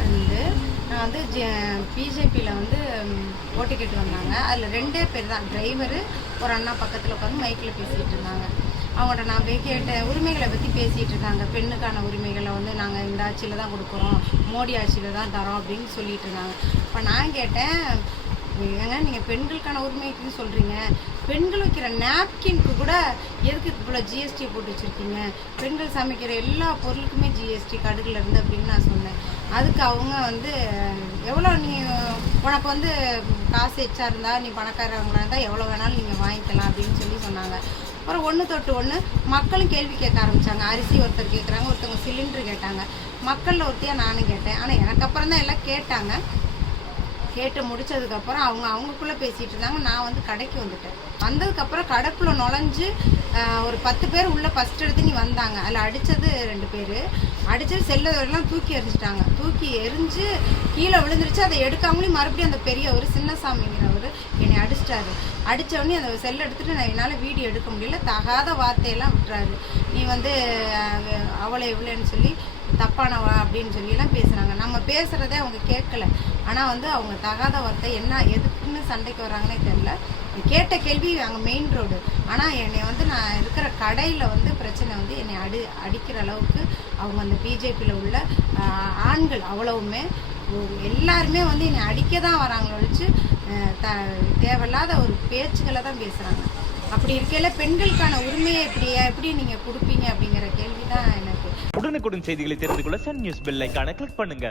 இருந்து நான் வந்து பிஜேபியில் வந்து ஓட்டு கேட்டு வந்தாங்க. அதில் 2 பேர் தான், டிரைவரு ஒரு அண்ணா பக்கத்தில் உட்காந்து மைக்கில் பேசிகிட்டு இருந்தாங்க. அவங்கள்ட்ட நான் போய் கேட்டேன், உரிமைகளை பற்றி பேசிகிட்டு இருக்காங்க. பெண்ணுக்கான உரிமைகளை வந்து நாங்கள் இந்த ஆட்சியில் தான் கொடுக்குறோம், மோடி ஆட்சியில் தான் தரோம் அப்படின்னு சொல்லிட்டு இருந்தாங்க. இப்போ நான் கேட்டேன், ஏங்க நீங்கள் பெண்களுக்கான உரிமைக்குன்னு சொல்கிறீங்க, பெண்கள் வைக்கிற நாப்கின்க்கு கூட எதுக்கு இவ்வளோ ஜிஎஸ்டி போட்டு வச்சுருக்கீங்க? பெண்கள் சமைக்கிற எல்லா பொருளுக்குமே ஜிஎஸ்டி கடுகுலேருந்து அப்படின்னு நான் சொன்னேன். அதுக்கு அவங்க வந்து எவ்வளோ நீ உனக்கு வந்து காசு எச்சா இருந்தால், நீ பணக்காரவங்களா இருந்தால் எவ்வளோ வேணாலும் நீங்கள் வாங்கிக்கலாம் அப்படின்னு சொல்லி சொன்னாங்க. அப்புறம் 1 தொட்டு 1 மக்களும் கேள்வி கேட்க ஆரம்பித்தாங்க. அரிசி ஒருத்தர் கேட்குறாங்க, ஒருத்தவங்க சிலிண்டர் கேட்டாங்க. மக்களில் ஒருத்தியாக நானும் கேட்டேன். ஆனால் எனக்கு அப்புறம் தான் எல்லாம் கேட்டாங்க. கேட்டு முடிச்சதுக்கப்புறம் அவங்களுக்குள்ளே பேசிகிட்டு இருந்தாங்க. நான் வந்து கடைக்கு வந்துட்டேன். வந்ததுக்கப்புறம் கடைக்குள்ளே நுழைஞ்சு ஒரு 10 பேர் உள்ளே ஃபஸ்ட் எடுத்து நீ வந்தாங்க. அதில் அடித்தது 2 பேர். அடித்தது செல்லதெல்லாம் தூக்கி எறிஞ்சிட்டாங்க. தூக்கி எரிஞ்சு கீழே விழுந்துருச்சு. அதை எடுக்காமலேயும் மறுபடியும் அந்த பெரியவர் சின்னசாமிங்கிறவர் என்னை அடிச்சிட்டாரு. அடித்தவொடனே அந்த செல்லை எடுத்துகிட்டு நான் என்னால் வீடியோ எடுக்க முடியல. தகாத வார்த்தையெல்லாம் விட்டுறாரு. நீ வந்து அவளை இவ்வளோன்னு சொல்லி தப்பானவா அப்படின்னு சொல்லியெல்லாம் பேசுகிறாங்க. நம்ம பேசுகிறதே அவங்க கேட்கல. ஆனால் வந்து அவங்க தகாத வார்த்தை என்ன எதுக்குன்னு சண்டைக்கு வர்றாங்கன்னே தெரியல. கேட்ட கேள்வி அங்கே மெயின் ரோடு. ஆனால் என்னை வந்து நான் இருக்கிற கடையில் வந்து பிரச்சனை வந்து என்னை அடிக்கிற அளவுக்கு அவங்க அந்த பிஜேபியில் உள்ள ஆண்கள் அவ்வளவுமே எல்லாருமே வந்து என்னை அடிக்க தான் வராங்களோ ஒழிச்சு தேவையில்லாத ஒரு பேச்சுக்களை தான் பேசுகிறாங்க. அப்படி இருக்கையில் பெண்களுக்கான உரிமையை எப்படி நீங்கள் கொடுப்பீங்க அப்படிங்கிற கேள்வி தான் எனக்கு. உடனுக்குடன் செய்திகளை தெரிந்து கொள்ள சன் நியூஸ் பெல் ஐகானை கிளிக் பண்ணுங்க.